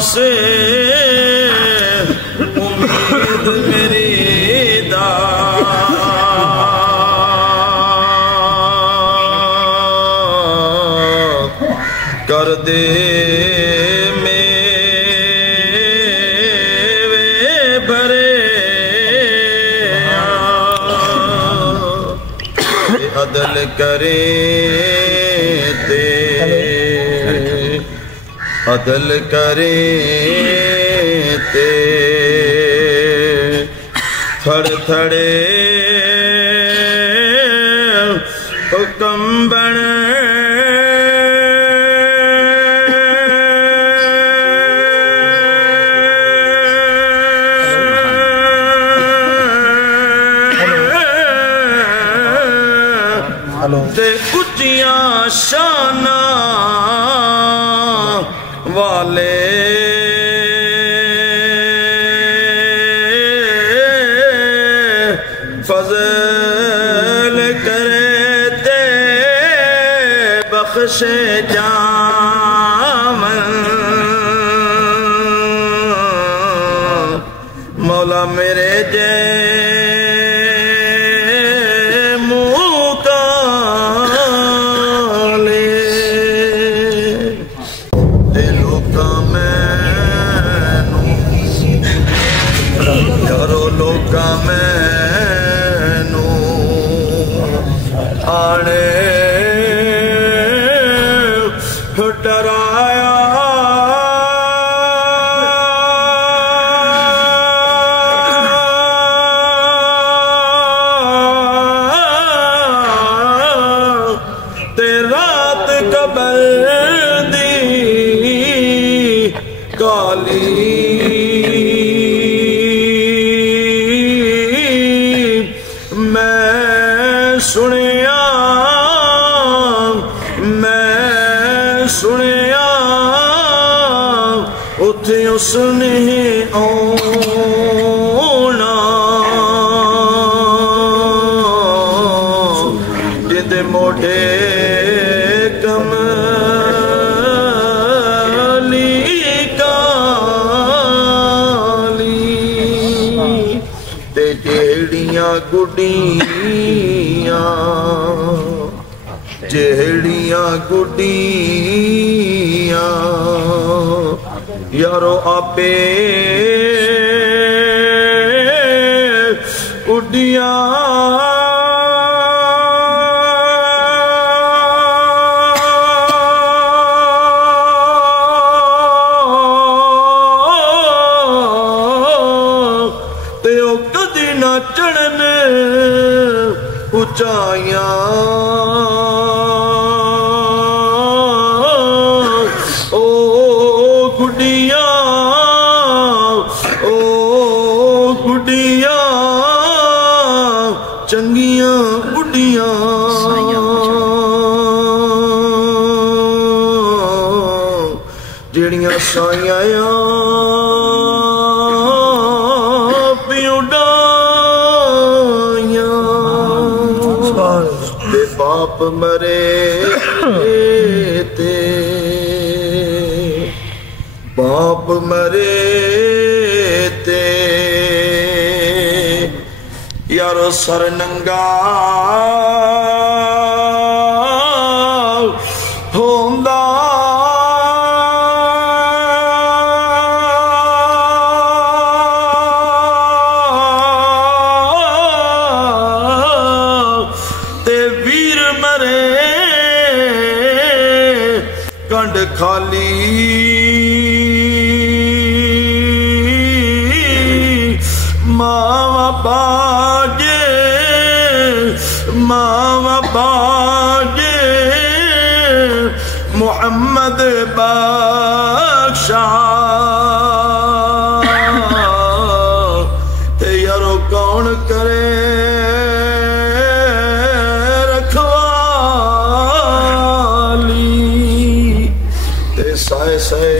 से उम्मीद मेरी दा कर दे अदल करे ते अदल करे ते थड़ थड़े कंबन ते उच्चियां शाना वाले फजल करे ते बख्शे जामन मौला मेरे जय आने डराया ते रात कबर दी काली सुनिया उथे उसने आना जिदे मोढे कमली काली ते जेड़ियां गुड्डियां जेड़ियां गुड्डियां यारो आपे उड्डियां ते ओ कदी ना चढ़न उचाइयां चंगियां बुढ़ियां जेड़ियां साइयां पिउडाइयां ते बाप मरे ते बाप मरे ते यारो सर नंगा होंदा ते वीर मरे कंड खाली मावा बाजे मोहम्मद बख्शा ते यारो कौन करे रखवाली ते साए साए